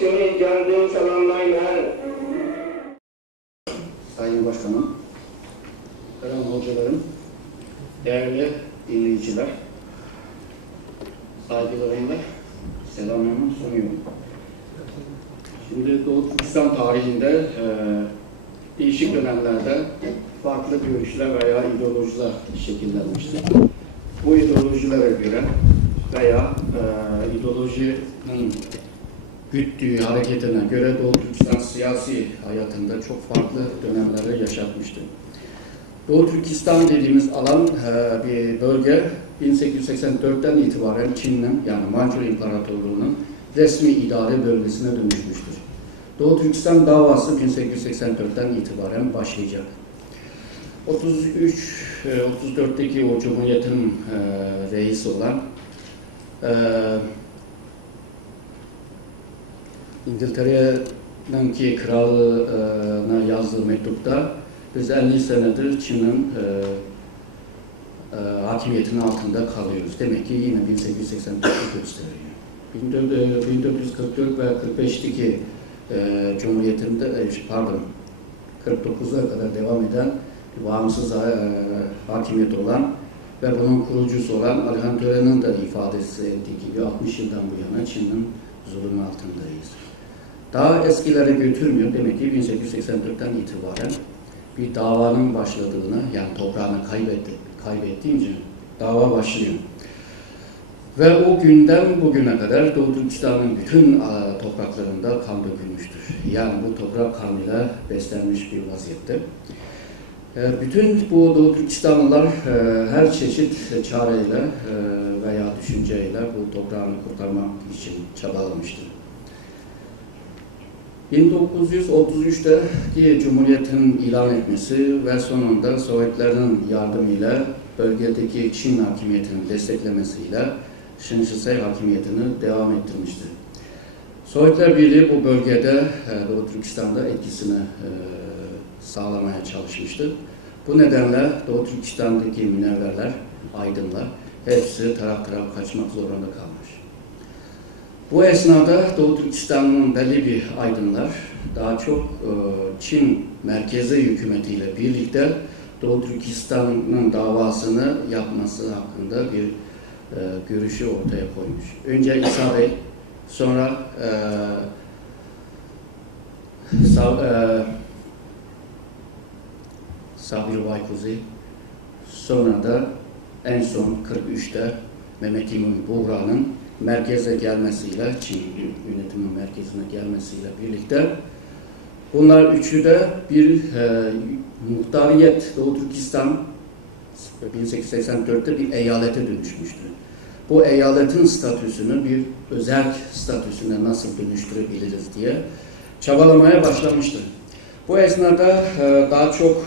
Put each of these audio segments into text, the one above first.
İsmi candım selamlayın. Sayın Başkanım, değerli hocalarım, değerli dinleyiciler, saygılarımla selamımı sunuyorum. Şimdi Doğu Türkistan tarihinde değişik dönemlerde farklı görüşler veya ideolojiler şekillenmiştir. Bu ideolojilere göre veya ideolojinin güttüğü hareketine göre Doğu Türkistan siyasi hayatında çok farklı dönemleri yaşatmıştır. Doğu Türkistan dediğimiz alan bir bölge 1884'ten itibaren Çin'in yani Mancur İmparatorluğu'nun resmi idare bölgesine dönüşmüştür. Doğu Türkistan davası 1884'ten itibaren başlayacak. 34'teki o Cumhuriyet'in reisi olan İngiltere'deki kralına yazdığı mektupta biz 50 senedir Çin'in hakimiyetinin altında kalıyoruz. Demek ki yine 1884'ü gösteriyor. 1944 ve 45'teki Cumhuriyet'inde 49'a kadar devam eden bağımsız hakimiyet olan ve bunun kurucusu olan Alihan Tören'in de ifadesi ettiği gibi 60 yıldan bu yana Çin'in zulüm altındayız. Daha eskilere götürmüyor. Demek ki 1884'ten itibaren bir davanın başladığını, yani toprağını kaybettiğince dava başlıyor. Ve o günden bugüne kadar Doğu Türkistan'ın bütün topraklarında kan dökülmüştür. Yani bu toprak kanıyla beslenmiş bir vaziyette. Bütün bu Doğu Türkistanlılar her çeşit çareyle veya düşünceyle bu toprağını kurtarmak için çabalamıştır. 1933'te Cumhuriyet'in ilan etmesi ve sonunda Sovyetlerin yardımıyla bölgedeki Çin hakimiyetinin desteklemesiyle Shin Shisei hakimiyetini devam ettirmiştir. Sovyetler Birliği bu bölgede Doğu Türkistan'da etkisini sağlamaya çalışmıştır. Bu nedenle Doğu Türkistan'daki münevverler, aydınlar hepsi taraf kaçmak zorunda kalmış. Bu esnada Doğu Türkistan'ın belli bir aydınlar daha çok Çin merkezi hükümetiyle birlikte Doğu Türkistan'ın davasını yapması hakkında bir görüşü ortaya koymuş. Önce İsa Bey, sonra Sabir Baykuzi, sonra da en son 43'te Mehmet İmin Buğra'nın merkeze gelmesiyle, Çin yönetimin merkezine gelmesiyle birlikte bunlar üçü de bir muhtariyet, Doğu Türkistan 1884'te bir eyalete dönüşmüştü. Bu eyaletin statüsünü bir özerk statüsüne nasıl dönüştürebiliriz diye çabalamaya başlamıştır. Bu esnada daha çok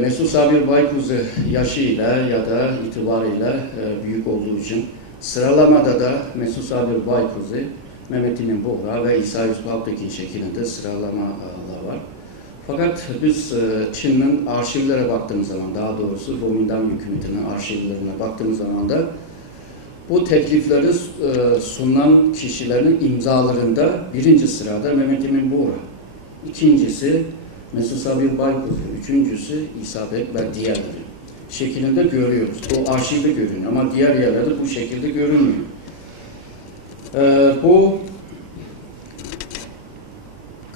Mesut Sabir Baykuzi yaşıyla ya da itibarıyla büyük olduğu için sıralamada da Mesut Sabir Baykuzi, Mehmet İmin Buğra ve İsa Yusuf Alptekin şeklinde sıralamalar var. Fakat biz Çin'in arşivlere baktığımız zaman, daha doğrusu Kuomintang hükümetinin arşivlerine baktığımız zaman da bu teklifleri sunulan kişilerin imzalarında birinci sırada Mehmet İmin Buğra, ikincisi Mesut Sabir Baykuzi, üçüncüsü İsa Bek ve diğerleri şeklinde görüyoruz. Bu arşivde görünüyor ama diğer yerlerde bu şekilde görünmüyor. Bu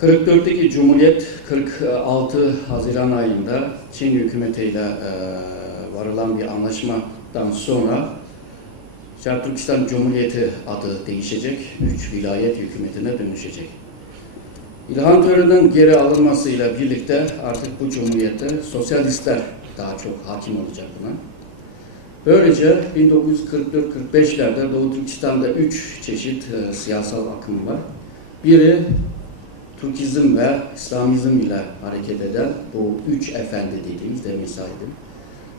44'teki Cumhuriyet 46 Haziran ayında Çin hükümetiyle varılan bir anlaşmadan sonra Şark Türkistan Cumhuriyeti adı değişecek, 3 vilayet hükümetine dönüşecek. İlhan Tören'in geri alınmasıyla birlikte artık bu cumhuriyette sosyalistler daha çok hakim olacak buna. Böylece 1944-45'lerde Doğu Türkistan'da 3 çeşit siyasal akım var. Biri Türkizm ve İslamizm ile hareket eden bu 3 efendi dediğimiz demin saydım.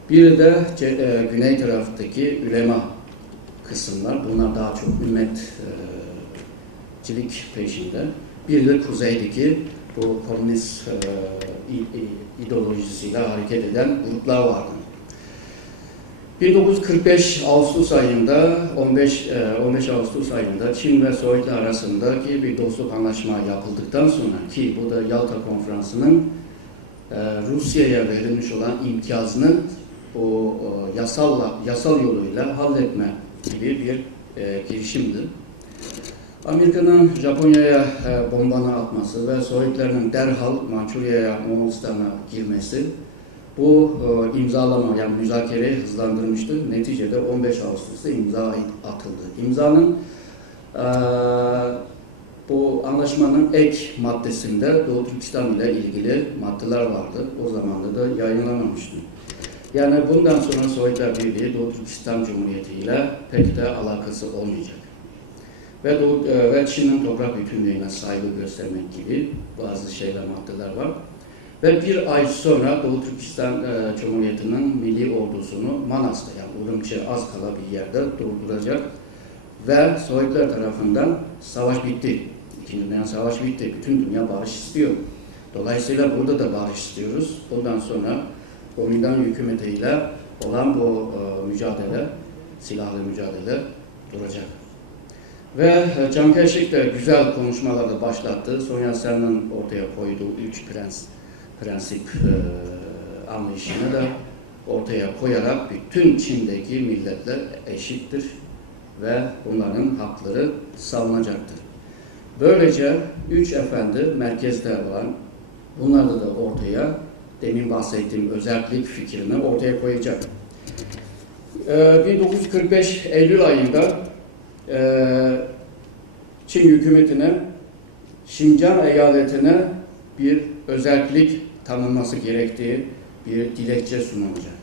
Biri de güney taraftaki ülema kısımlar. Bunlar daha çok ümmetçilik peşinde. Bir de kuzeydeki bu komünist ideolojisiyle hareket eden gruplar vardı. 1945 Ağustos ayında 15 Ağustos ayında Çin ve Sovyetler arasındaki bir dostluk anlaşma yapıldıktan sonra, ki bu da Yalta Konferansı'nın Rusya'ya verilmiş olan imtiyazını o yasal yoluyla halletme gibi bir girişimdi. Amerika'nın Japonya'ya bombanı atması ve Sovyetlerin derhal Mançurya'ya, Moğolistan'a girmesi bu imzalama, yani müzakereyi hızlandırmıştı. Neticede 15 Ağustos'ta imza atıldı. İmzanın bu anlaşmanın ek maddesinde Doğu Türkistan ile ilgili maddeler vardı. O zamanda da yayınlanmamıştı. Yani bundan sonra Sovyetler Birliği Doğu Türkistan Cumhuriyeti ile pek de alakası olmayacak. Ve Çin'in toprak bütünlüğüne saygı göstermek gibi bazı maddeler var. Ve bir ay sonra Doğu Türkistan Cumhuriyeti'nin milli ordusunu Manas'ta, yani Urumçi az kala bir yerde durduracak ve Sovyetler tarafından savaş bitti. İkinci Dünya Savaşı bitti. Bütün dünya barış istiyor. Dolayısıyla burada da barış istiyoruz. Bundan sonra Komündan hükümetiyle olan bu mücadele, silahlı mücadele duracak. Ve Chiang Kai-shek de güzel konuşmalarda başlattı. Son Yat-sen'in ortaya koyduğu 3 prensip anlayışını da ortaya koyarak bütün Çin'deki milletler eşittir ve bunların hakları savunacaktır. Böylece 3 efendi merkezde olan, bunlarda da ortaya demin bahsettiğim özellik fikrini ortaya koyacak. 1945 Eylül ayında Çin hükümetine Şincan eyaletine bir özellik tanınması gerektiği bir dilekçe sunulacak.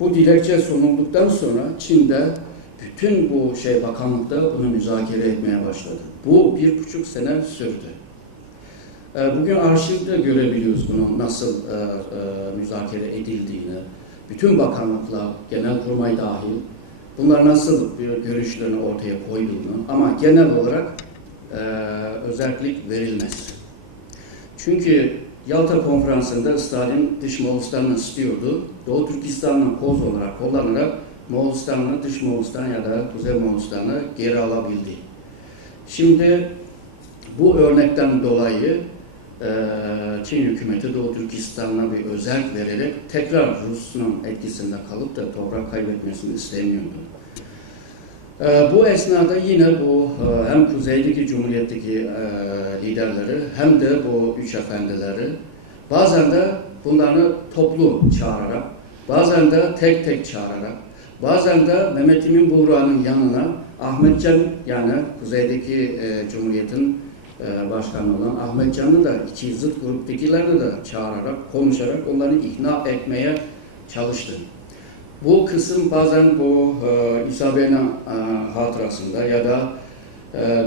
Bu dilekçe sunulduktan sonra Çin'de bütün bu bakanlıkta bunu müzakere etmeye başladı. Bu 1,5 sene sürdü. Bugün arşivde görebiliyoruz bunun nasıl müzakere edildiğini, bütün bakanlıklar, genelkurmay dahil, bunlar nasıl görüşlerini ortaya koyduğunu, ama genel olarak özellik verilmez. Çünkü Yalta Konferansı'nda Stalin dış Moğolistan'ı istiyordu. Doğu Türkistan'ı koz olarak kullanarak Moğolistan'ı, dış Moğolistan ya da Kuzey Moğolistan'ı geri alabildi. Şimdi bu örnekten dolayı Çin hükümeti Doğu Türkistan'a bir özellik vererek tekrar Rus'un etkisinde kalıp da toprak kaybetmesini istemiyordu. Bu esnada yine bu hem kuzeydeki cumhuriyetteki liderleri hem de bu 3 efendileri bazen de bunları toplu çağırarak, bazen de tek tek çağırarak, bazen de Mehmet Emin Buğra'nın yanına Ahmetcan, yani kuzeydeki cumhuriyetin başkanı olan Ahmetcan'ı da iki zıt gruptakilerini de çağırarak, konuşarak onları ikna etmeye çalıştı. Bu kısım bazen bu İsa Bey'in hatırasında ya da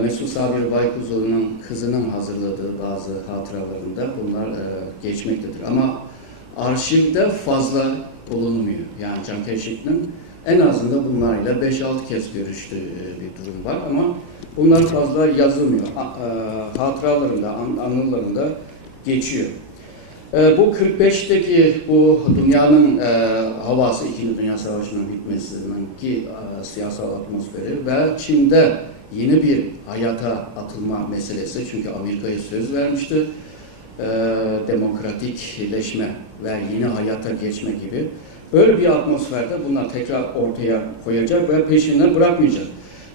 Mesut Sabir Baykuzu'nun kızının hazırladığı bazı hatıralarında bunlar geçmektedir. Ama arşivde fazla bulunmuyor. Yani Chiang Kai-shek'in en azından bunlarla 5-6 kez görüştüğü bir durum var ama bunlar fazla yazılmıyor. Hatıralarında, anılarında geçiyor. Bu 45'teki bu dünyanın havası, İkinci Dünya Savaşı'nın bitmesinin ki siyasal atmosferi ve Çin'de yeni bir hayata atılma meselesi, çünkü Amerika'ya söz vermişti, demokratikleşme ve yeni hayata geçme gibi. Böyle bir atmosferde bunlar tekrar ortaya koyacak ve peşinden bırakmayacak.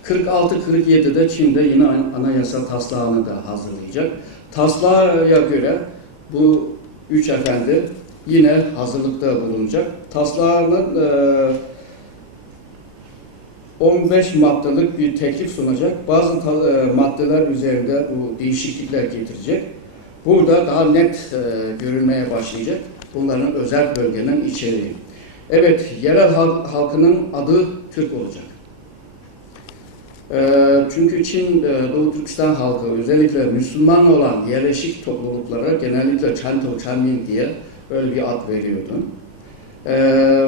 46-47'de Çin'de yine anayasa taslağını da hazırlayacak. Taslağa göre bu 3 efendi yine hazırlıkta bulunacak. Taslağının 15 maddelik bir teklif sunacak. Bazı maddeler üzerinde bu değişiklikler getirecek. Burada daha net görülmeye başlayacak bunların özel bölgenin içeriği. Evet, yerel halkının adı Türk olacak. Çünkü Çin, Doğu Türkistan halkı özellikle Müslüman olan yerleşik topluluklara genellikle Chantou, Chanmin diye öyle bir ad veriyordu.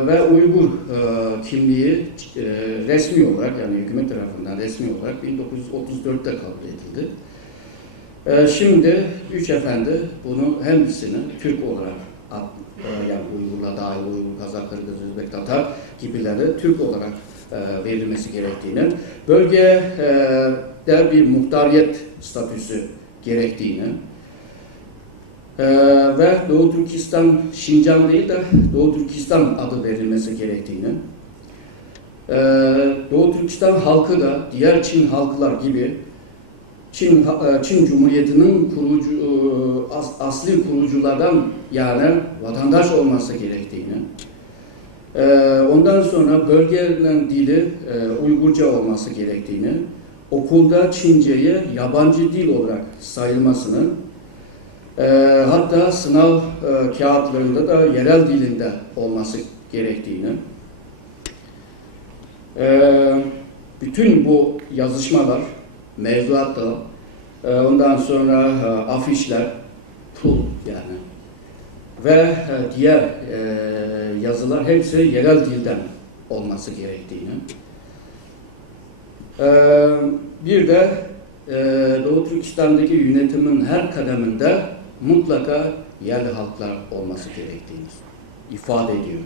Ve Uygur kimliği resmi olarak, yani hükümet tarafından resmi olarak 1934'te kabul edildi. Şimdi 3 efendi bunu hepsini Türk olarak yani Uygurlar dahil, Uygur, Kazak, Kırgız, Özbek, Tatar gibileri Türk olarak verilmesi gerektiğini, bölgede bir muhtariyet statüsü gerektiğini ve Doğu Türkistan, Şincan değil de Doğu Türkistan adı verilmesi gerektiğini, Doğu Türkistan halkı da diğer Çin halklar gibi Çin Cumhuriyeti'nin asli kuruculardan yani vatandaş olması gerektiğini, ondan sonra bölgenin dili Uygurca olması gerektiğini, okulda Çince'yi yabancı dil olarak sayılmasını, hatta sınav kağıtlarında da yerel dilinde olması gerektiğini, bütün bu yazışmalar, mevzuatta, ondan sonra afişler, pul yani ve diğer yazılar hepsi yerel dilden olması gerektiğini, bir de Doğu Türkistan'daki yönetimin her kademinde mutlaka yerli halklar olması gerektiğini ifade ediyor.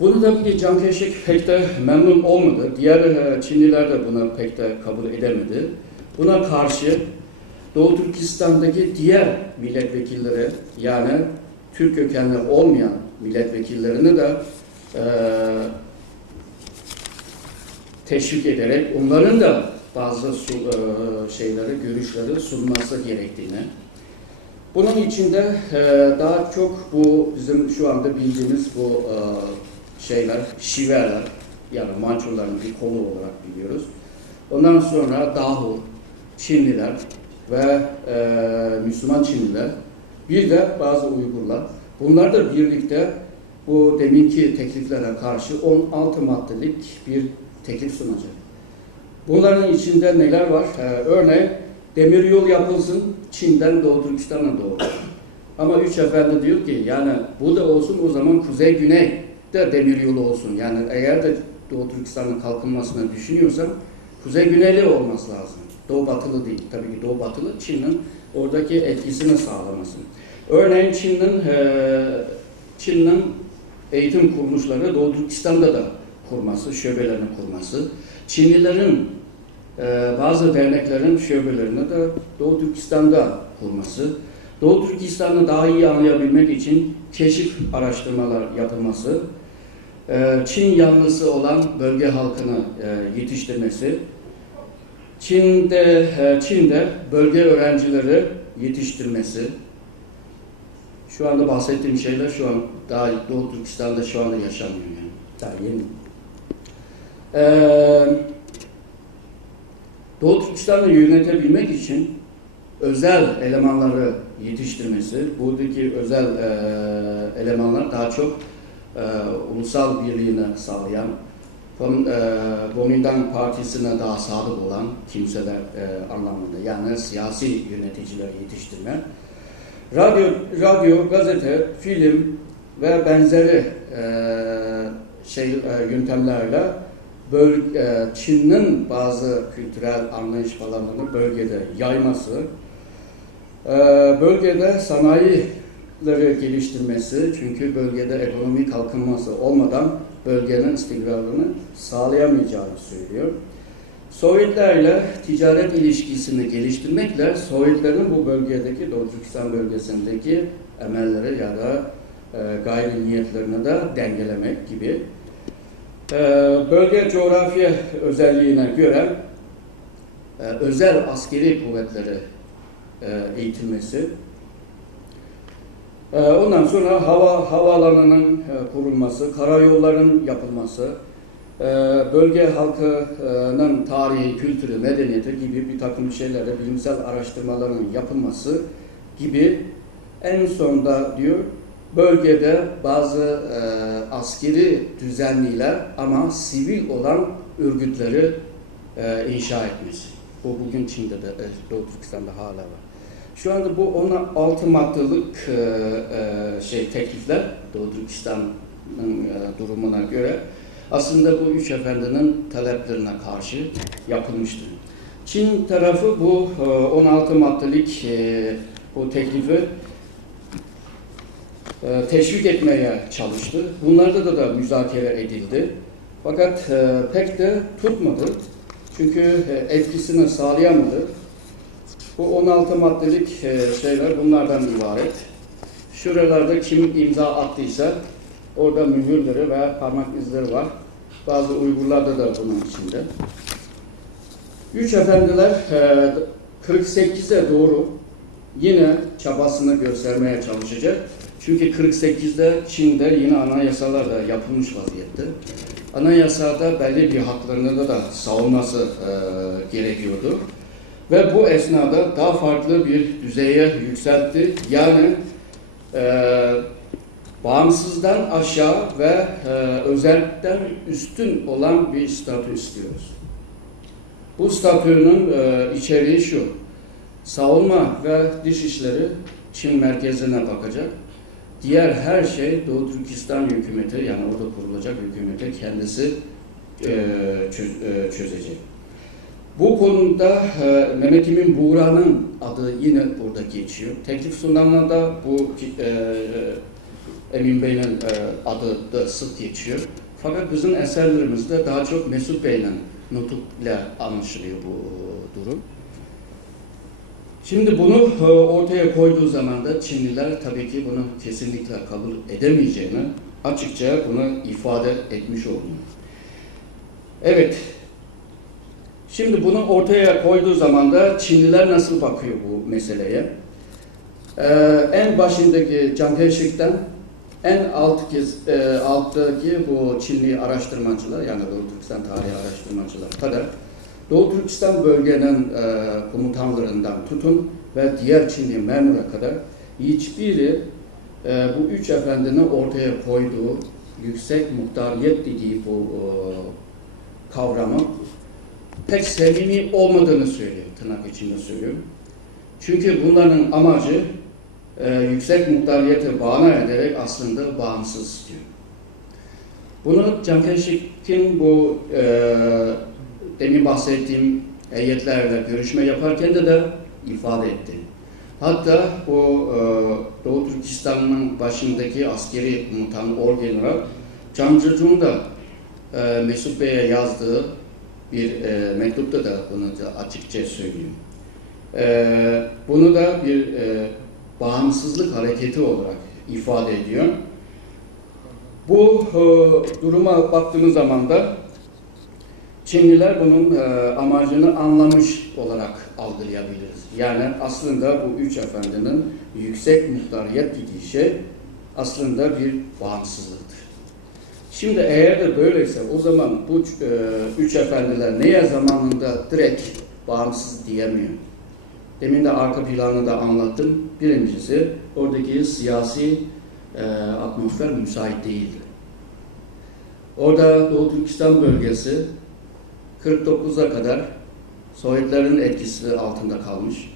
Bunu tabii ki Chiang Kai-shek pek de memnun olmadı. Diğer Çinliler de buna pek de kabul edemedi. Buna karşı Doğu Türkistan'daki diğer milletvekilleri yani Türk kökenli olmayan milletvekillerini de teşvik ederek onların da bazı görüşleri sunması gerektiğini. Bunun içinde daha çok bu bizim şu anda bildiğimiz bu Şiveler yani Mançurların bir kolu olarak biliyoruz. Ondan sonra Dahur, Çinliler ve Müslüman Çinliler, bir de bazı Uygurlar. Bunlar da birlikte bu deminki tekliflere karşı 16 maddelik bir teklif sunacak. Bunların içinde neler var? Örneğin demiryol yapılsın Çin'den Doğu Türkistan'a doğru. Ama Üç Efendi diyor ki yani bu da olsun o zaman Kuzey-Güney de demiryolu olsun. Yani eğer de Doğu Türkistan'ın kalkınmasını düşünüyorsan Kuzey-Güneyli olması lazım. Doğu Batılı değil. Tabii ki Doğu Batılı Çin'in oradaki etkisini sağlaması. Örneğin Çin'in eğitim kuruluşları Doğu Türkistan'da da kurması, şubelerini kurması. Çinlilerin bazı derneklerin şubelerini de Doğu Türkistan'da kurması. Doğu Türkistan'ı daha iyi anlayabilmek için keşif araştırmalar yapılması. Çin yanlısı olan bölge halkını yetiştirmesi. Çin'de bölge öğrencileri yetiştirmesi. Şu anda bahsettiğim şeyler şu an daha Doğu Türkistan'da şu anda yaşanmıyor yani. Daha yeni. Doğu Türkistan'ı yönetebilmek için özel elemanları yetiştirmesi, buradaki özel elemanlar daha çok ulusal birliğini sağlayan, Kuomintang Partisi'ne daha sadık olan kimseler anlamında, yani siyasi yöneticileri yetiştirme, radyo, gazete, film ve benzeri yöntemlerle Çin'in bazı kültürel anlayış falanlarını bölgede yayması, bölgede sanayileri geliştirmesi, çünkü bölgede ekonomik kalkınması olmadan bölgenin istikrarını sağlayamayacağını söylüyor. Sovyetlerle ticaret ilişkisini geliştirmekle Sovyetlerin bu bölgedeki, Doğu Türkistan bölgesindeki emelleri ya da gayri niyetlerini de dengelemek gibi. Bölge coğrafya özelliğine göre özel askeri kuvvetleri eğitilmesi, ondan sonra havaalanının kurulması, karayolların yapılması, bölge halkının tarihi, kültürü, medeniyeti gibi bir takım şeylerle bilimsel araştırmaların yapılması gibi, en sonunda diyor bölgede bazı askeri düzenliler ama sivil olan örgütleri inşa etmesi. Bu bugün Çin'de de, Doğu Türkistan'da hala var. Şu anda bu 16 maddelik teklifler Doğu Türkistan'ın durumuna göre aslında bu üç efendinin taleplerine karşı yapılmıştır. Çin tarafı bu 16 maddelik bu teklifi teşvik etmeye çalıştı. Bunlarda da müzakere edildi. Fakat pek de tutmadı. Çünkü etkisini sağlayamadı. Bu 16 maddelik şeyler bunlardan ibaret. Şuralarda kim imza attıysa orada mühürleri ve parmak izleri var. Bazı Uygurlarda da bunun içinde. Üç efendiler 48'e doğru yine çabasını göstermeye çalışacak. Çünkü 48'de Çin'de yine anayasalar da yapılmış vaziyette. Anayasada belli bir haklarını da savunması gerekiyordu. Ve bu esnada daha farklı bir düzeye yükseltti. Yani bağımsızdan aşağı ve özellikten üstün olan bir statü istiyoruz. Bu statünün içeriği şu: savunma ve dış işleri Çin merkezine bakacak. Diğer her şey Doğu Türkistan hükümeti, yani orada kurulacak hükümeti kendisi çözecek. Bu konuda Mehmet Emin Buğra'nın adı yine burada geçiyor. Teklif sunanlarda bu Emin Bey'in adı da sık geçiyor. Fakat bizim eserlerimizde daha çok Mesut Bey'in notuyla anlaşılıyor bu durum. Şimdi bunu ortaya koyduğu zaman da Çinliler tabii ki bunu kesinlikle kabul edemeyeceğini açıkça bunu ifade etmiş oldu. Evet. Şimdi bunu ortaya koyduğu zaman da Çinliler nasıl bakıyor bu meseleye? En başındaki Chiang Kai-shek'ten en alttaki bu Çinli araştırmacılar, yani Doğu Türkistan tarihi araştırmacılar kadar Doğu Türkistan bölgenin komutanlarından tutun ve diğer Çinli memura kadar hiçbiri bu üç efendinin ortaya koyduğu yüksek muhtariyet dediği bu kavramı pek sevimli olmadığını söylüyor, tırnak içinde söylüyorum. Çünkü bunların amacı yüksek muhtariyete bahane ederek aslında bağımsız istiyor. Bunu Chiang Kai-shek'in bu demin bahsettiğim heyetlerle görüşme yaparken de ifade etti. Hatta bu Doğu Türkistan'ın başındaki askeri komutan Orgeneral Zhang Zhizhong da Mesut Bey'e yazdığı bir mektupta da bunu da açıkça söylüyor. Bunu da bir bağımsızlık hareketi olarak ifade ediyor. Bu duruma baktığımız zaman da Çinliler bunun amacını anlamış olarak algılayabiliriz. Yani aslında bu üç efendinin yüksek muhtariyet dediği şey aslında bir bağımsızlıktır. Şimdi eğer de böyleyse o zaman bu üç efendiler neye zamanında direkt bağımsız diyemiyor? Demin de arka planını da anlattım. Birincisi oradaki siyasi atmosfer müsait değildi. Orada Doğu Türkistan bölgesi 49'a kadar Sovyetlerin etkisi altında kalmış.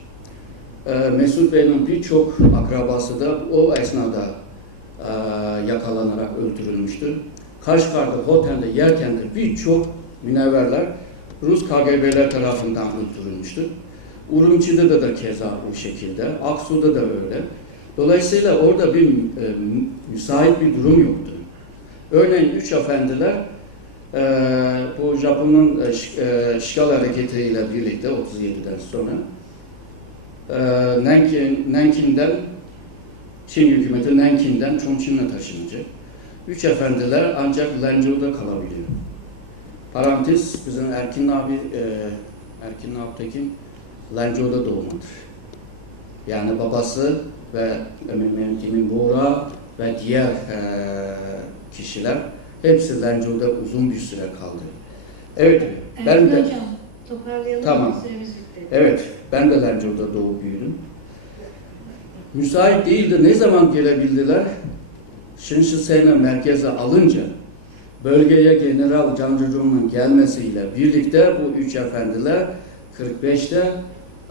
Mesut Bey'in birçok akrabası da o esnada yakalanarak öldürülmüştür. Kaşgar'da, otelde yerken de birçok münevverler Rus KGB'ler tarafından öldürülmüştür. Urumçi'de de keza o şekilde, Aksu'da da öyle. Dolayısıyla orada bir müsait bir durum yoktu. Örneğin üç efendiler bu Japon'un işgal hareketiyle birlikte 37'den sonra Nankin'den Çin hükümeti Nankin'den Chongqing'e taşınacak. Üç efendiler ancak Lanzhou'da kalabiliyor. Parantez, bizim Erkin Alptekin Lanzhou'da doğmadır. Yani babası ve Mehmet Emin Buğra ve diğer kişiler hepsi Lanzhou'da uzun bir süre kaldı. Evet, ben de... Hocam, toparlayalım. Tamam. Evet, ben de Lanzhou'da doğup büyüdüm. Müsait değildi. Ne zaman gelebildiler? Şinşisene merkeze alınca bölgeye General Zhang Zhizhong'un gelmesiyle birlikte bu üç efendiler 45'te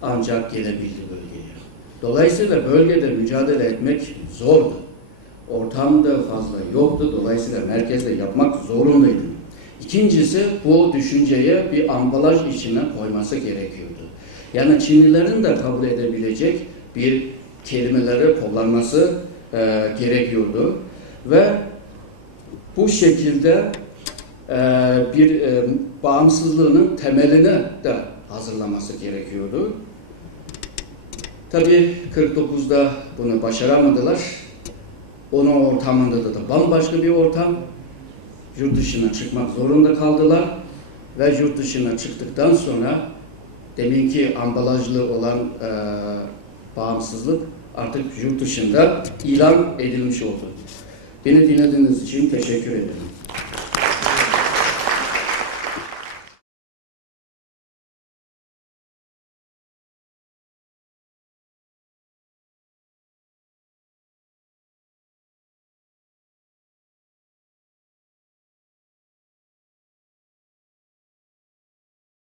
ancak gelebildi bölgeye. Dolayısıyla bölgede mücadele etmek zordu. Ortamda fazla yoktu. Dolayısıyla merkezde yapmak zorundaydı. İkincisi bu düşünceye bir ambalaj içine koyması gerekiyordu. Yani Çinlilerin de kabul edebilecek bir kelimeleri kullanması gerekiyordu. Ve bu şekilde bir bağımsızlığının temelini de hazırlaması gerekiyordu. Tabii 49'da bunu başaramadılar. Onun ortamında da bambaşka bir ortam. Yurt dışına çıkmak zorunda kaldılar. Ve yurt dışına çıktıktan sonra deminki ambalajlı olan bağımsızlık artık yurt dışında ilan edilmiş oldu. Beni dinlediğiniz için teşekkür ederim.